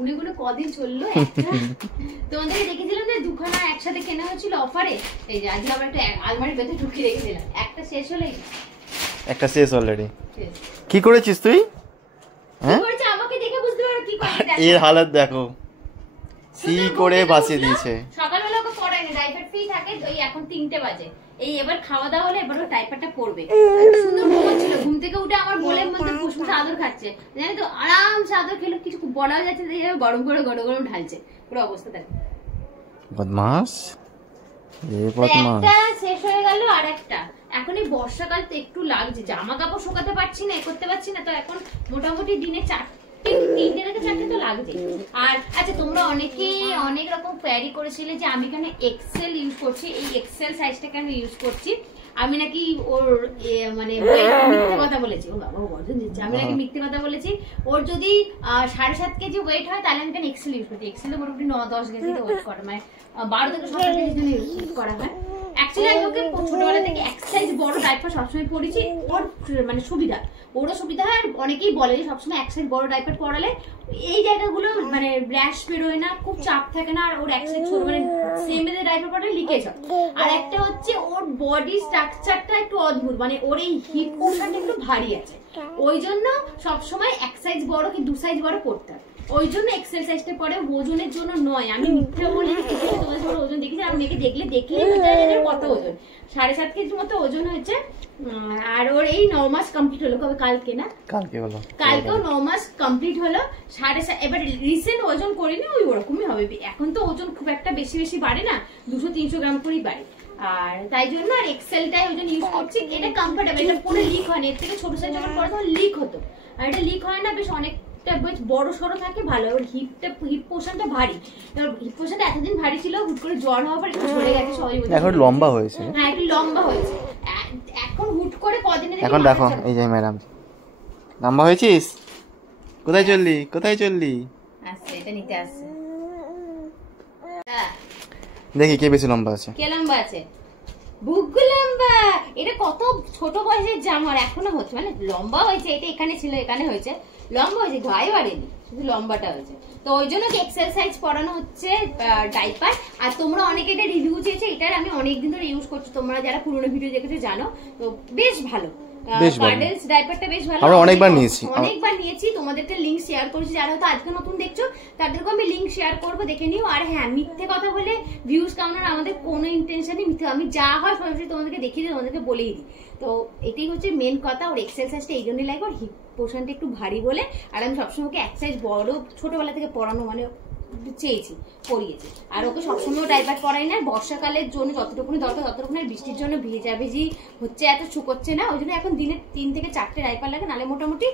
উনিগুলো কদিন চললো তোমাদেরকে দেখেছিলাম যে দুখানা একসাথে কেনা হয়েছিল অফারে, এই যে আজকে আবার একটা আলমারির ভেতরে ঢুকিয়ে রেখেছিলাম, একটা শেষ হলেই একটা শেষ অলরেডি। কি করেছিস তুই? হ্যাঁ আমাকে দেখে বুঝতে পারো কি করে, এর হালত দেখো কি করে ভাসিয়ে দিয়েছে। সকালবেলা ওকে পড়ায়নি, ডাইপার ফ্রি থাকে, ওই এখন 3টে বাজে, এই এবার খাওয়া দাওয়া হলে এবার ডাইপারটা পড়বে। সুন্দর ঘুমোচ্ছিল, ঘুম থেকে উঠে আমার গোলের মধ্যে ফুসফুস আদর খাচ্ছে, জানি তো আরামসে আদর খেলো, কিছু বলা যাচ্ছে যে গরম করে গরম ঢালছে, পুরো অবস্থা দেখো। বদমাস একটা শেষ হয়ে গেল আর একটা, এখন এই বর্ষাকাল তো একটু লাগছে, জামা কাপড় শুকাতে পারছি না, করতে পারছি না, তো এখন মোটামুটি দিনে 3টে থেকে 4টে তো লাগছে। আর আচ্ছা তোমরা অনেকেই অনেক রকম কোয়ারি করেছিলে যে আমি কেন এক্সেল ইউজ করছি, এই এক্সেল সাইজটা কেন ইউজ করছি, আমি নাকি ওর মানে মিথ্যে কথা বলেছি, ও বাবা বর্জন দিচ্ছে, আমি নাকি মিথ্যে কথা বলেছি, ওর যদি 7.5 কেজি ওয়েট হয় তাহলে আমি কেন এক্সেল ইউজ করছি। এক্সেল মোটামুটি 9-10 কেজি ওয়েট করে, মানে 12 থেকে 17 কেজির জন্য ইউজ করা হয়। অ্যাকচুয়ালি আমি ওকে ছোটবেলা থেকে এক সাইজ বড় ডাইপার সবসময় পরেছি, ওর মানে সুবিধা, ওরও সুবিধা হয়। আর অনেকেই বলে যে সবসময় এক সাইজ বড় ডাইপার পরালে এই জায়গাগুলো মানে র্যাশ বেরোয় না, খুব চাপ থাকে না, আর ওর এক সাইজ ছোট মানে সেম এর ডাইপার পরালে লিকেজ হয়। আর একটা হচ্ছে ওর বডি স্ট্রাকচারটা একটু অদ্ভুত, মানে ওর এই হিপ পোর্শনটা একটু ভারী আছে, ওই জন্য সবসময় এক সাইজ বড় কি 2 সাইজ বড় পরতে হয়, ওই জন্য এক্সেল সাইজটা পরে, ওজনের জন্য নয়। আমি মিথ্যে বলি তোমাদের ওজন দেখেছি, আর মেয়েকে দেখলে কত ওজন, 7.5 কেজির মতো ওজন হয়েছে। আর ওর এই 9 মাস কমপ্লিট হলো, কবে কালকে না, কালকেও 9 মাস কমপ্লিট হলো। 7.5 এবার রিসেন্ট ওজন করিনি, ওই ওরকমই হবে, এখন তো ওজন খুব একটা বেশি বাড়ে না, 200-300 গ্রাম করেই বাড়ে, আর তাই জন্য আর এক্সেলটাই ওজন ইউজ করছি। এটা কমফোর্টেবল, এটা পুরো লিক হয় না, এর থেকে ছোট সাইজ যখন পরে তখন লিক হতো, আর এটা লিক হয় না, বেশ অনেক বেশ বড় সড়ো থাকে, ভালো। আর হিপ পোর্শনটা ভারী, হিপ পোর্শনটা এতদিন ভারী ছিল, হুট করে জ্বর হওয়ার পর একটু ঝরে গেছে, সবাই এখন লম্বা হয়েছে, হ্যাঁ একটু লম্বা হয়েছে, এখন হুট করে কদিনে এখন দেখো এই যে ম্যাডাম লম্বা হয়েছিস, কোথায় চললি আচ্ছা এটা নিতে আসছে, দেখি কে বেশি লম্বা আছে, কে লম্বা আছে, বুকু লম্বা। এটা কত ছোট বয়সের জামার এখনো হচ্ছে, মানে লম্বা হয়েছে, এটা এখানে ছিল এখানে হয়েছে, লম্বা হয়েছে, গায়ে বাড়েনি, শুধু লম্বাটা হয়েছে। তো ওই জন্য এক্সেল সাইজ পরানো হচ্ছে ডাইপার। আর তোমরা অনেকে এটা রিভিউ চেয়েছো, এটার আমি অনেকদিন ধরে ইউজ করছি, তোমরা যারা পুরোনো ভিডিও দেখেছো জানো, তো বেশ ভালো, কার্ডেলস ডাইপারটা বেশ ভালো, আমরা অনেকবার নিয়েছি, তোমাদেরকে লিংক শেয়ার করেছি, যারা হয়তো আজকে নতুন দেখছো তাদেরকে আমি লিংক শেয়ার করবো, দেখে নিও। আর হ্যাঁ মিথ্যে কথা বলে ভিউজ কামানোর আমাদের কোনো ইন্টেনশনই মিথ্যে, আমি যা হয় সরাসরি তোমাদেরকে দেখিয়ে দিই, তোমাদেরকে বলেই দিই। তো এটাই হচ্ছে মেন কথা, ওর এক্সেল সাইজটা এই জন্যই লাগবে, ওর হিপ পোর্শনটা একটু ভারী বলে, আর আমি সবসময় ওকে এক সাইজ বড় ছোটবেলা থেকে পড়ানো মানে চেয়েছি, পরিয়েছি। আর ওকে সবসময় ডাইপার পরাই না, বর্ষাকালের জন্য যতটুকুনি দরকার ততটুকুনি, বৃষ্টির জন্য ভেজি হচ্ছে, এত শুকোচ্ছে না, ওই জন্য এখন দিনে 3 থেকে 4টে ডাইপার লাগে, নালে মোটামুটি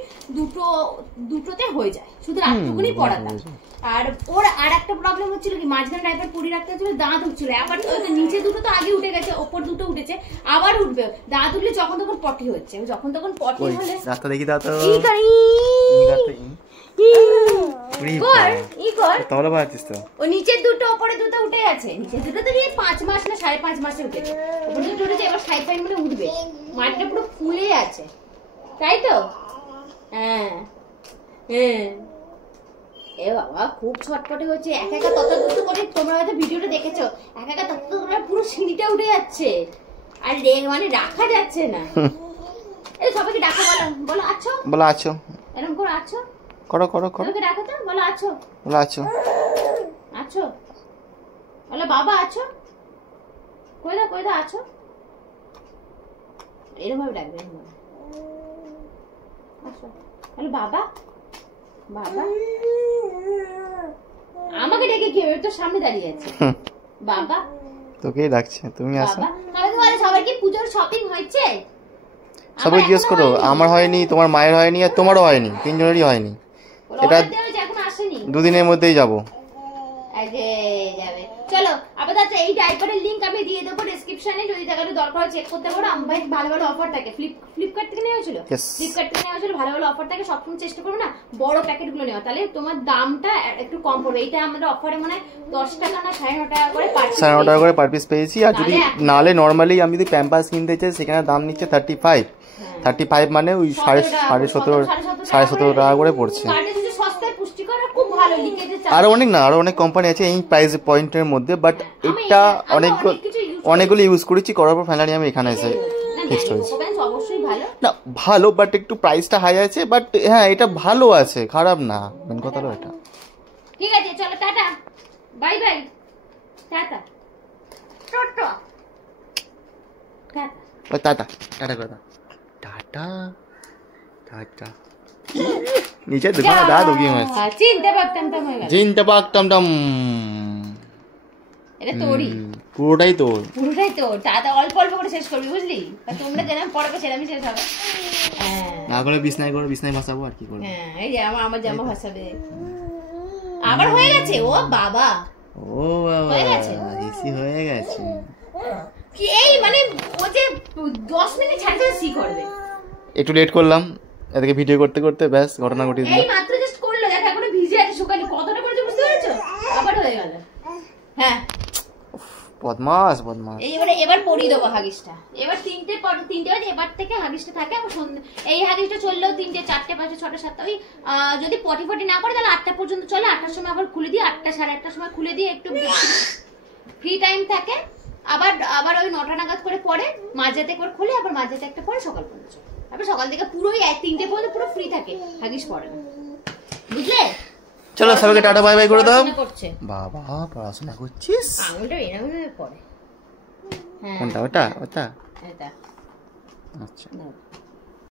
দুটোতে হয়ে যায়, শুধু রাতটুকুনি পরাতাম। আর ওর আর একটা প্রবলেম হচ্ছিল কি, মাঝখানে ডাইপার পরিয়ে রাখতে হচ্ছিল, দাঁত উঠছিল, আবার নিচে দুটো তো আগে উঠে গেছে, ওপর দুটো উঠেছে, আবার উঠবে, দাঁত উঠলে যখন তখন পটি হচ্ছে, যখন তখন পটি হলে নিচের দুটো উপরে দুটো উঠে গেছে, নিচের দুটো তো 5 মাস না 5.5 মাসে উঠেছে, উপরে দুটো উঠেছে, এবার 5 মানে উঠবে, মাটিটা পুরো ফুলে আছে, তাই তো? হ্যাঁ এ বাবা খুব ছটপটে হচ্ছে, একা তত দ্রুত করে, তোমরা হয়তো ভিডিওটা দেখেছো, একা তত তোমরা পুরো সিঁড়িটা উঠে যাচ্ছে, আর মানে রাখা যাচ্ছে না। এই সবাইকে ডাকো, বলো আছো, এরকম করে আছো, করো ডাকো তো, বলো আছো, বলো বাবা আছো, কই দা আছো, এরকম ভাবে ডাকবে, আছো, বলো বাবা, আমাকে ডেকে কি হবে, তোর সামনে দাঁড়িয়ে আছে, বাবা তোকে ডাকছে, তুমি আসো। সবার কি পুজোর শপিং হয়েছে? সবাই জিজ্ঞেস করো, আমার হয়নি, তোমার মায়ের হয়নি, আর তোমারও হয়নি, 3 জনেরই হয়নি, এটা 2 দিনের মধ্যেই যাবো। চলো আপাতত এই ডাইপারের লিংক আমি দিয়ে দেবো ডেসক্রিপশনে, যদি কারো দরকার হয় চেক করতে পারো। ভাই ভালো অফার থাকে, ফ্লিপকার্ট থেকে নেওয়া ছিল, ভালো অফার থাকে, সবসময় চেষ্টা করবো না বড় প্যাকেট গুলো নেওয়া, তাহলে তোমার দামটা একটু কম পড়বে। এইটা আমাদের অফারে মনে হয় 10 টাকা না 9.5 টাকা করে পার পিস পেয়েছি। আর যদি নালে নর্মালি আমি যদি প্যাম্পাস কিনতে চাই, সেখানে দাম নিচ্ছে 35 মানে ওই 17.5 টাকা করে পড়ছে। পুষ্টিকর আর খুব ভালো লিকেজে আরো অনেক কোম্পানি আছে এই প্রাইস পয়েন্টের মধ্যে, বাট এটা অনেকগুলো ইউজ করেছি, করার পর ফাইনালি আমি এখানে এসে ফিক্সড হয়েছি। অবশ্যই ভালো না ভালো, বাট একটু প্রাইসটা হাই আছে, বাট হ্যাঁ এটা ভালো আছে, খারাপ না, মেন কথা হলো এটা। ঠিক আছে চলো tata, bye bye, tata tata tata tata করে দাও, টাটা টাটা। নিচে দোকানে দাঁত উগিয়ে মারছে, চিনতে পারতাম তো হয়ে গেল, চিনতে পারতাম টাম, এটা তোরই, পুরোটাই তোর, পুরোটাই তোর। টাটা অল্প অল্প করে শেষ করবি বুঝলি, তোমরা যেরকম পড়াবে সেরকমই শেষ হবে। না করে বিছনায় ভাসাবো আর কি করবো। হ্যাঁ এই যে আমার জামা ভাসাবে, আবার হয়ে গেছে। ও বাবা, ও বাবা এসি হয়ে গেছে কি এই মানে ও যে 10 মিনিট ছাড়া ছাড়া সি করবে। একটু লেট করলাম, এদিকে ভিডিও করতে করতে ব্যাস ঘটনা ঘটিয়ে দিল। এই মাত্র জাস্ট করলো, দেখো এখনো ভিজে আছে, শুকায়নি, কতটা করেছে বুঝতে পেরেছো? আবার হয়ে গেল। হ্যাঁ বদমাস এই এবার পরিয়ে দেবো হাগিসটা। এবার 3টে বাজে, এবার থেকে হাগিসটা থাকে। আবার এই হাগিসটা চললেও 3টে 4টে 5টে 6টে 7টে, ওই যদি পটি না করে তাহলে 8টা পর্যন্ত চলে। 8টার সময় আবার খুলে দিই, 8টা 8:30টার সময় খুলে দিই, একটু ফ্রি টাইম থাকে। আবার ওই 9টা নাগাদ করে পরে মাঝরাতে একবার খুলে, আবার মাঝরাতে একটা পরে, সকাল পর্যন্ত চলে। তারপর সকাল থেকে পুরোই 3টে পর্যন্ত পুরো ফ্রি থাকে, হাগিস পড়ে না, বুঝলে? চলো সবাইকে টাটা বাই বাই করে দাও। করছে বাবা পড়াশোনা করছিস? আঙুলটা এরকম পড়ে। হ্যাঁ কোনটা? ওটা এটা আচ্ছা।